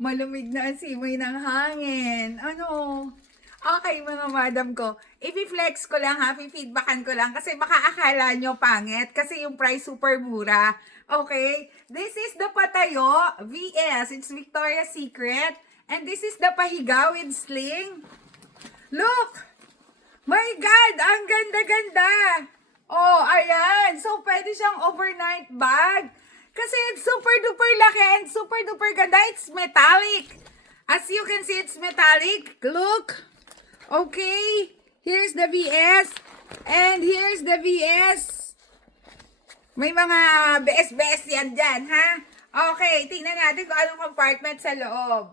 Malamig na ang simoy ng hangin. Ano? Okay, mga madam ko. I-flex ko lang ha, feedbackan ko lang kasi baka akala nyo pangit kasi yung price super mura. Okay? This is the Patayo VS. It's Victoria's Secret. And this is the Pahiga with sling. Look! My God! Ang ganda-ganda! Oh, ayan. So, pwede siyang overnight bag. Kasi it's super duper laki and super duper ganda. It's metallic. As you can see, it's metallic. Look. Okay. Here's the VS. And here's the VS. May mga BS-BS yan dyan, ha? Okay, tingnan natin kung anong compartment sa loob.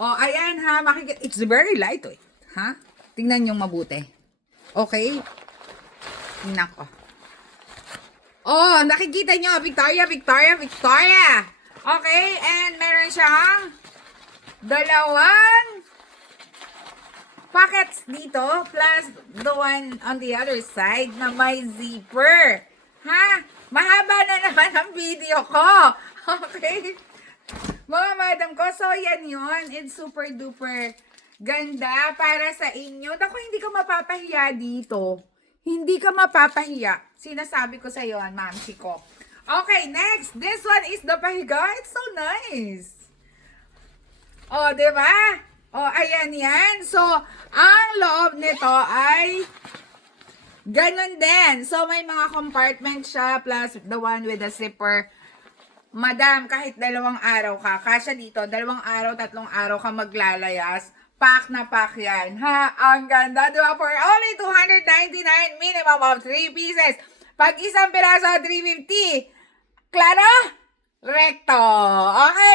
Oh, ayan ha. It's very lightweight. Ha? Tingnan yung mabuti. Okay? Tingnan ko. Oh, nakikita nyo, Victoria, Victoria, Victoria. Okay, and meron siyang dalawang pockets dito, plus the one on the other side na may zipper. Ha? Mahaba na naman ang video ko. Okay? Mga madam ko, so yan yun. It's super duper ganda para sa inyo. Naku, hindi ka mapapahiya dito. Hindi ka mapapahiya. Sinasabi ko sa iyo, mamsi ko. Okay, next. This one is the Pahiga. It's so nice. Oh, diba? Oh, ayan yan. So, ang loob nito ay ganun din. So, may mga compartment siya plus the one with the zipper. Madam, kahit 2 araw ka, kasya dito, 2 araw, 3 araw ka maglalayas, pack na pack yan. Ha? Ang ganda, diba? For only 299, minimum of 3 pieces. Pag isang piraso, 350. Klaro? Recto. Okay,